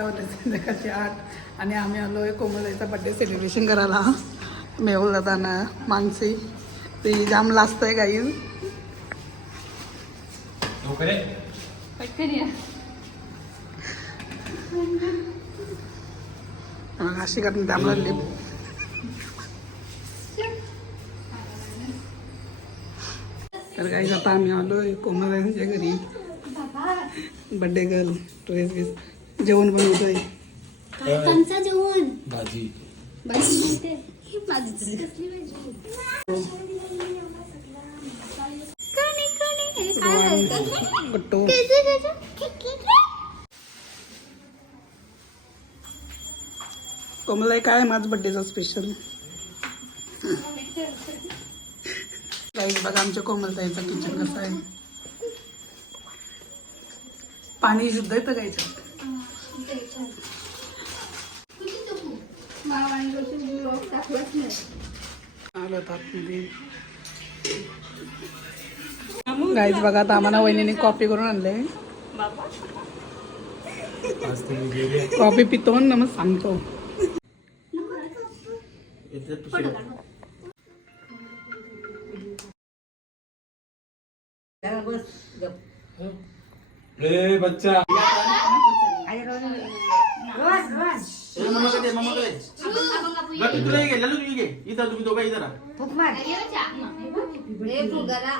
आता संध्याकाळची आठ आणि आम्ही आलो आहे कोमलाईचा बड्डे सेलिब्रेशन करायला. मेहुल दादानं मानसी. ते जाम लाजत आहे या. अशी करणे जाम लागली. तर काही आता आम्ही आलो आहे कोमलाईच्या घरी. बड्डे गर्ल ड्रेस बीस जेवण बनवतोय. कंचा जेवण? भाजी. भाजी. ते भाजी कसली भाजी? कोमलाई काय आहे माझं बड्डेचा स्पेशल काही बघा आमच्या कोमलताईचं किचन कसं आहे. पाणी शुद्ध येतं गायचं आलो आता आतमध्ये गाईज बघा आता आम्हाला वहिनीने कॉफी करून आणले कॉफी पितो ना मग सांगतो. ए बच्चा तू करा Happy केक वाली आई तुम्ही दोघं का?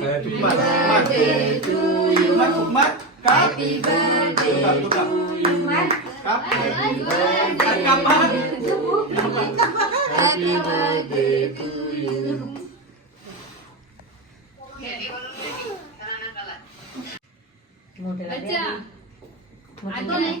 त्यांची खाता तू उचला तर नाही केक. दोघं झाले. अरे पोराय तुला नाही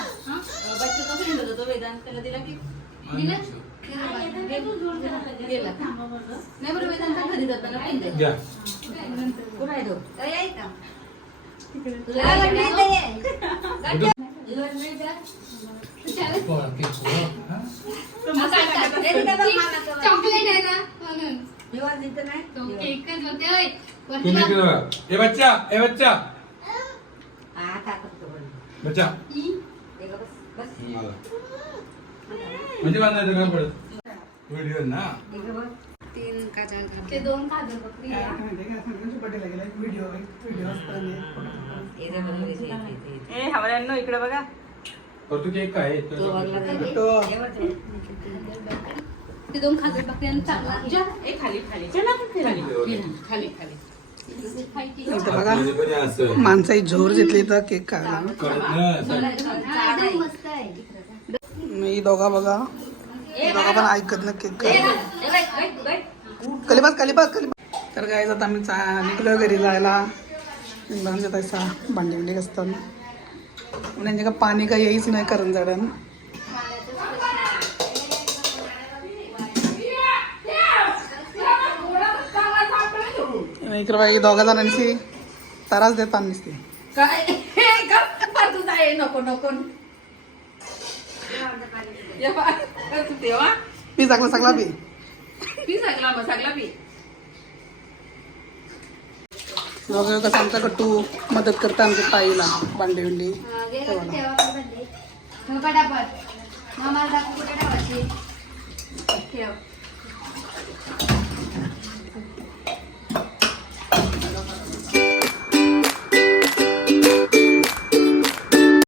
कसं हिंडत होता वेदांताला दिला की दिलं? गेला का? नाही बरं वेदांता घरी जाताना कुठं आहे तो? तुला. चॉकलेट आहे ना? म्हणून निवांत इथं नाही तो केकच होते होय. वरती तुम्ही बघ. केलं ए बच्चा ए बच्चा हा का करतो पण. बच्चा ई. गं बस बस मला म्हणजे बांधायचं काय पडत व्हिडिओ ना गं बघ. तीन का चार का ते दोन काजू बकरी काय आहे. माहिती का बड्डेला गेला व्हिडिओ व्हिडिओ असतात गं बघ. ए हमाऱ्यांनो इकडे बघा तर तू केक काय तो बघला नाही. तो. हे बघ ते. ते दोन खाजू बकरी आणि चांगला जा. खायची. इथं बघा. पण असं. माणसाची झोर घेतली तर केक आहे. मी दोघा बघा. दोघा पण ऐकत ना केक बघ, बघ, बघ. कलिबाग कलिबाग कलिबाग तर काय आता आम्ही चा- निघलो घरी जायला. म्हणजे तसा भांडी बिंडी असतात. म्हणजे का पाणी काही येईच नाही करण झाडण इकडे बाई दोघा जणांची त्रास देतात नुसती काय? तुझा नको नको. मी सगळा सगळा बी पी सगळा मग सगळा पी. दोघं कसं आमचा कट्टू मदत करता आमच्या ताईला भांडी बिंडी. हा,